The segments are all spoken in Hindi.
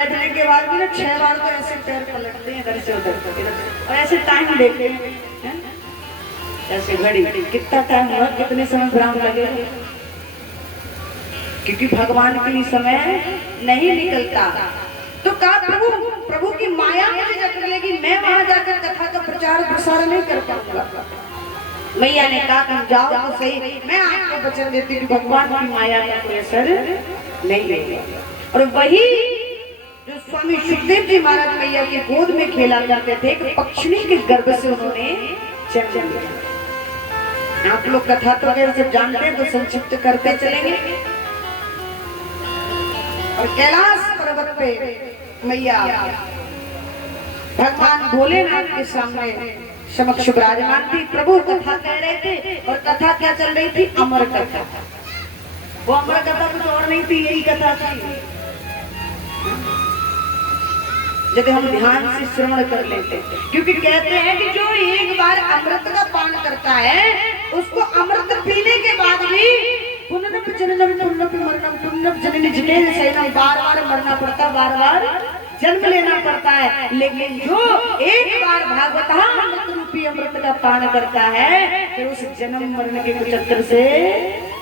बैठने के बाद भी ना 6 बार तो ऐसे पैर पलटते हैं इधर से उधर और ऐसे टाइम देखते हैं ऐसे घड़ी कितना टाइम हुआ, कितने समय विराम लगेगा, क्योंकि भगवान के लिए समय नहीं निकलता। तो कहा प्रभु की माया मुझे जकड़ लेगी, मैं वहां जाकर कथा का प्रचार प्रसार नहीं कर पाऊंगा। मैया ने कहा तुम जाओ तो सही, मैं आपको वचन देती हूँ भगवान की माया का कोई असर नहीं होगा। और वही जो स्वामी सुखदेव जी महाराज मैया की गोद में खेला करते थे, एक पक्षिणी के गर्भ से उन्होंने जन्म लिया। आप लोग कथा तो अगर सब जानते हैं तो संक्षिप्त करते चलेंगे। और कैलाश पर्वत पे मैया भगवान भोलेनाथ के सामने समक्ष विराजमान थी। प्रभु कथा कह रहे थे और कथा क्या चल रही थी? अमर कथा। वो अमर कथा कुछ और नहीं थी, यही कथा थी। जब हम ध्यान से श्रवण कर लेते हैं, क्योंकि कहते हैं कि जो एक बार अमृत का पान करता है उसको अमृत पीने के बाद भी पुनः जननम पुनः मरणम पुनः जननी जनेन शयनम, बार बार मरना पड़ता, बार बार जन्म लेना पड़ता है। लेकिन जो एक बार भागवत अमृत रूपी अमृत का पान करता है फिर उस जन्म मरण के कुचक्र से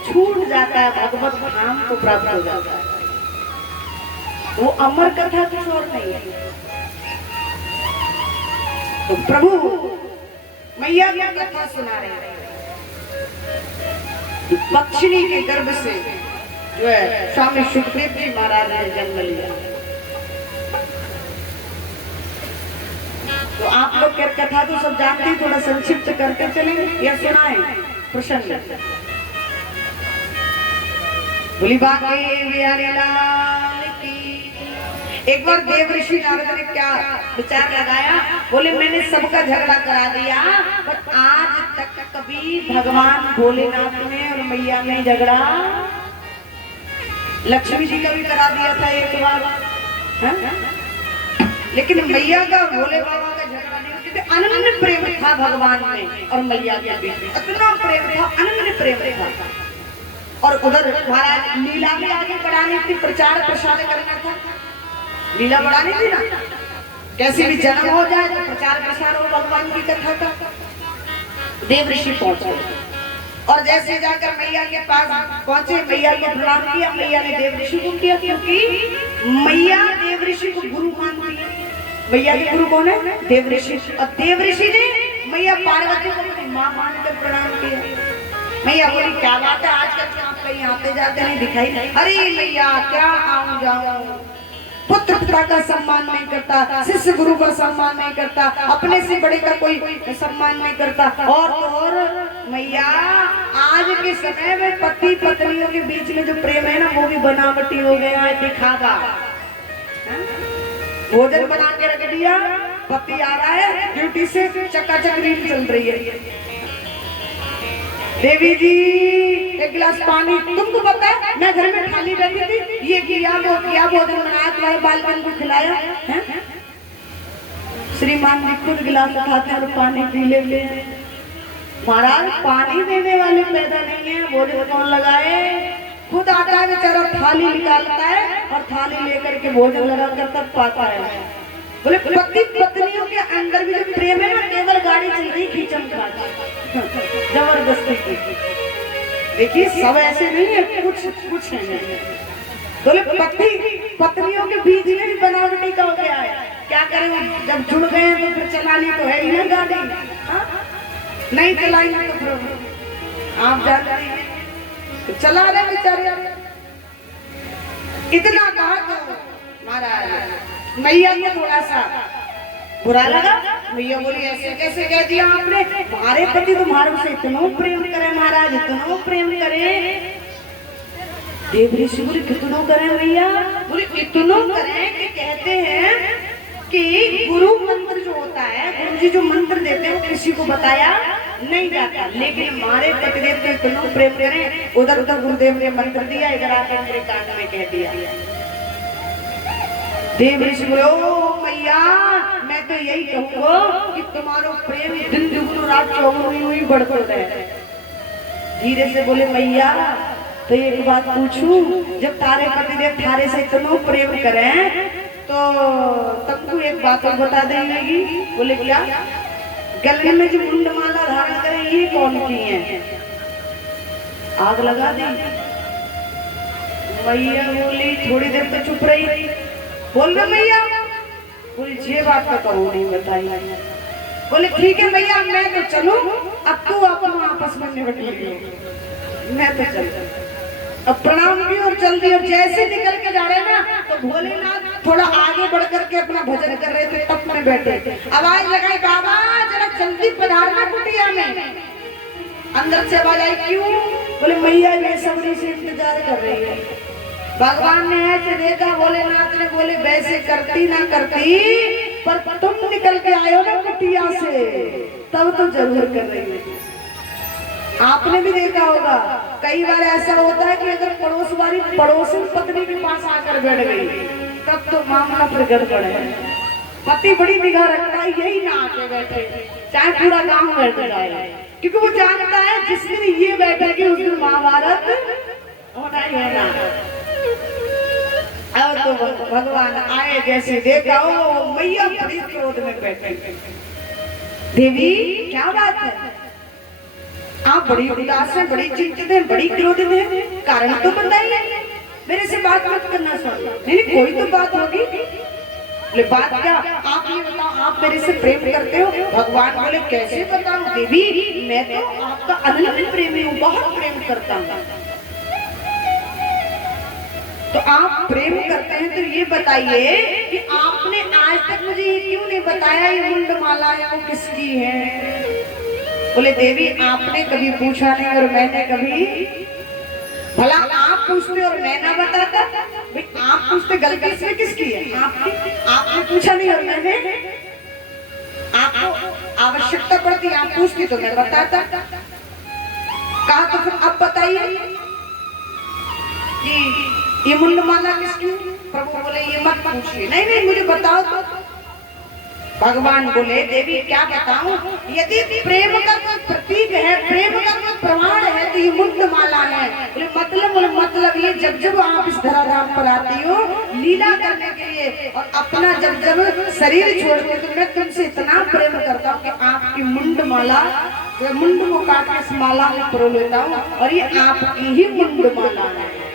छूट जाता है, भगवत धाम को प्राप्त हो जाता है। वो अमर कथा कुछ और नहीं है। तो प्रभु मैया की कथा सुना रहे हैं, पक्षिणी के गर्भ से जो है स्वामी सुखदेव जी महाराज ने जन्म लिया। तो आप लोग क्या कथा तो सब जानते हैं, थोड़ा संक्षिप्त करते चलेंगे या सुनाएं प्रसंग। बोली बाकी बिहारी लाल की। एक बार देव ऋषि नारद ने क्या विचार लगाया, बोले मैंने सबका झगड़ा करा दिया पर आज तक कभी भगवान भोलेनाथ ने और मैया ने झगड़ा, लक्ष्मी जी का भी करा दिया था एक बार, लेकिन मैया का भोले बाबा का झगड़ा नहीं, क्योंकि अनन्य प्रेम था भगवान में और मैया के बीच में, इतना प्रेम था, अनन्य प्रेम था। और उधर महाराज लीला भी आगे बढ़ानी थी, प्रचार प्रसार करना था, लीला बढ़ानी थी ना, कैसे भी जन्म हो जाए तो प्रचार प्रसार हो भगवान की कथा का। देव ऋषि पहुंचे और जैसे जाकर मैया के पास पहुंचे, मैया को प्रणाम किया, मैया ने देव ऋषि को किया, क्योंकि मैया देव ऋषि को गुरु मानती है। मैया के गुरु कौन है? देव ऋषि। और देव ऋषि ने मैया पार्वती को मां मानकर प्रणाम किया। मैया बोली क्या बात है, आजकल आप कहीं आते जाते नहीं दिखाई नहीं। अरे मैया क्या आऊं जाऊं, पुत्र पिता का सम्मान नहीं करता, शिष्य गुरु का सम्मान नहीं करता, अपने से बड़े का कोई सम्मान नहीं करता। और मैया आज के समय में पति पत्नियों के बीच में जो प्रेम है ना वो भी बनावटी हो गया है, दिखावा। भोजन बना के रख दिया, पति आ रहा है ड्यूटी से, चकाचक रील चल रही है, देवी जी एक गिलास पानी। तुमको पता है मैं घर में खाली बैठी थी, ये किया वो किया, भोजन बनाया, तुम्हारे बाल बन को खिलाया है? श्रीमान जी खुद गिलास उठाते और पानी पी लेते हैं। महाराज पानी देने वाले पैदा नहीं है, भोजन कौन लगाए? खुद आता है बेचारा, थाली निकालता है और थाली लेकर के भोजन लगा कर तब पाता है। बोले पति पत्नियों के अंदर भी जो प्रेम है ना, केवल गाड़ी चल रही खींचम खाच जबरदस्ती की। देखिए सब ऐसे नहीं है, कुछ है। बोले पति पत्नियों के बीच में भी बनावटी का हो गया है। क्या करें, जब जुड़ गए तो फिर चलानी तो है ही ना गाड़ी, नहीं चलाएंगे तो फिर आप जानते हैं तो चला रहे बेचारे। इतना कहा तो महाराज मैया को थोड़ा सा बुरा लगा। मैया बोली ऐसे कैसे कह दिया आपने, हमारे पति तुम्हारे से इतना प्रेम करे महाराज, इतना प्रेम करे। देव ऋषि बोले कितनों करे मैया? बोले इतनों करे कि कहते हैं कि गुरु मंत्र जो होता है, गुरु जी जो मंत्र देते हैं वो किसी को बताया नहीं जाता, लेकिन हमारे पतिदेव को इतना प्रेम करें, उधर उधर गुरुदेव ने मंत्र दिया, इधर आकर मेरे कान में कह दिया। देव ऋषि बोले ओ मैया मैं तो यही कहूँगा कि तुम्हारा प्रेम दिन दुगुना रात चौगुनी हुई बढ़ रहे। धीरे से बोले मैया तो एक बात पूछूं, जब तारे पतिदेव थारे से इतना प्रेम करें तो तुमको एक बात और बता देंगी। बोले क्या? गले में जो मुंडमाला धारण करे ये कौन की है? आग लगा दी। मैया बोली, थोड़ी देर तो चुप रही। बोल रहे मैया, बोली ये बात तो कहो नहीं बताई। बोले ठीक है मैया, मैं तो चलूं, अब तू अपना आपस में निपट लीजिए, मैं तो चल। अब प्रणाम की और चल दी। और जैसे निकल के जा रहे ना तो भोलेनाथ थोड़ा आगे बढ़ करके अपना भजन कर रहे थे, तब में बैठे आवाज लगाई, बाबा जरा जल्दी पधारना कुटिया में। अंदर से आवाज आई, क्यों? बोले मैया बेसब्री से इंतजार कर रही है। भगवान ने ऐसे देखा, भोलेनाथ ने बोले वैसे करती ना करती, पर तुम निकल के आयो ना कुटिया से, तब तो जरूर कर रही है। आपने भी देखा होगा, कई बार ऐसा होता है कि अगर पड़ोस वाली पड़ोसी पत्नी के पास आकर बैठ गई, तब तो मामला फिर गड़बड़ है। पति बड़ी निगाह रखता है, यही ना आके बैठे, चाहे पूरा गांव बैठ जाए, क्योंकि वो जानता है जिस दिन ये बैठेगी उस दिन महाभारत होना ही होना। अब तो भगवान आए, जैसे देखा हो मैया बड़ी क्रोध में बैठे। देवी क्या बात है? आप बड़ी उदास हैं, बड़ी चिंतित हैं, बड़ी क्रोधित हैं, कारण तो बताइए। मेरे से बात मत करना सर। नहीं कोई तो बात होगी। ले बात क्या? आप ये बताओ, आप मेरे से प्रेम करते हो? भगवान बोले कैसे बताऊं देवी, मैं तो आपका अनन्य प्रेमी हूँ, बहुत प्रेम करता हूँ। तो आप प्रेम करते हैं तो ये बताइए कि आपने आज तक मुझे ये क्यों नहीं बताया ये मुंडमाला या वो किसकी है? बोले देवी आपने कभी पूछा नहीं और मैंने कभी, भला आप पूछते और मैं ना बताता? भाई आप पूछते, गलती इसमें किसकी है? आपकी। आपने पूछा नहीं और मैंने, आपको आवश्यकता पड़ती आप पूछती तो मैं बताता। कहा तो फिर अब बताइए कि ये मुंडमाला किसकी? प्रभु बोले ये मत पूछिए। नहीं नहीं मुझे बताओ तो। भगवान बोले देवी क्या बताऊं, यदि प्रेम का कोई प्रतीक है, प्रेम का कोई प्रमाण है तो ये मुंडमाला है। मतलब ये जब जब आप इस धराधाम पर आती हो लीला करने के लिए और अपना जब जब शरीर छोड़ती हो, तो मैं तुमसे इतना प्रेम करता हूँ कि आपकी मुंडमाला, मुंड को काट के इस माला में परो लेता हूँ और ये आपकी ही मुंडमाला है।